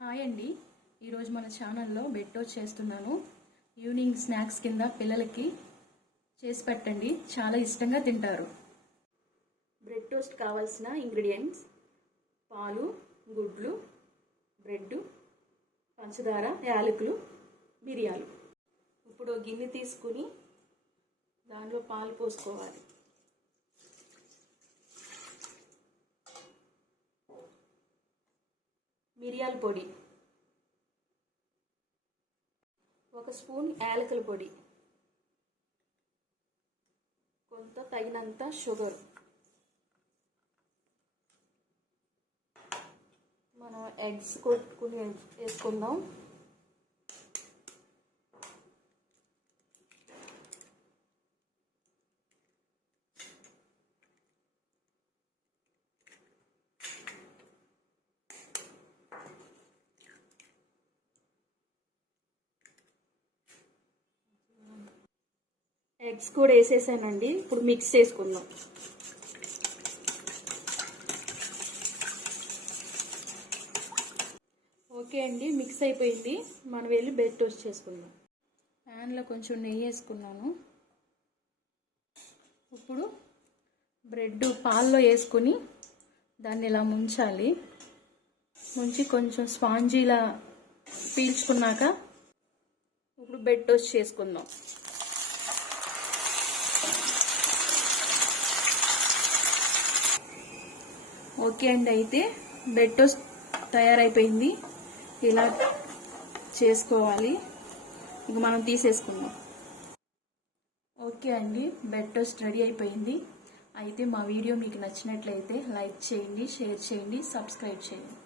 Hi అండి, ఈరోజు మన ఛానల్లో బ్రెడ్ టోస్ట్ చేస్తున్నాను. ఈవినింగ్ స్నాక్స్ కింద పిల్లలకి చేసి పెట్టండి, చాలా ఇష్టంగా తింటారు. బ్రెడ్ టోస్ట్ కావాల్సిన ఇంగ్రీడియంట్స్: పాలు, గుడ్లు, బ్రెడ్, పంచదార, యాలకులు, మిరియాలు. ఇప్పుడు గిన్నె తీసుకుని దానిలో పాలు పోసుకోవాలి. మిరియాల పొడి, 1 స్పూన్ యాలకుల పొడి, కొంత తగినంత షుగర్. మనం ఎగ్స్ కొట్టుకుని వేసుకుందాం. ఎగ్స్ కూడా వేసేసానండి. ఇప్పుడు మిక్స్ చేసుకుందాం. ఓకే అండి, మిక్స్ అయిపోయింది. మనం వెళ్ళి బ్రెడ్ టోస్ట్ చేసుకుందాం. ప్యాన్లో కొంచెం నెయ్యి వేసుకున్నాను. ఇప్పుడు బ్రెడ్ పాల్లో వేసుకుని దాన్ని ఇలా ముంచాలి. ముంచి కొంచెం స్పాంజీలా పీల్చుకున్నాక ఇప్పుడు బ్రెడ్ టోస్ట్ చేసుకుందాం. ఓకే అండి, అయితే బ్రెడ్ టోస్ట్ తయారైపోయింది. ఇలా చేసుకోవాలి. ఇక మనం తీసేసుకుందాం. ఓకే అండి, బ్రెడ్ టోస్ట్ రెడీ అయిపోయింది. అయితే మా వీడియో మీకు నచ్చినట్లయితే లైక్ చేయండి, షేర్ చేయండి, సబ్స్క్రైబ్ చేయండి.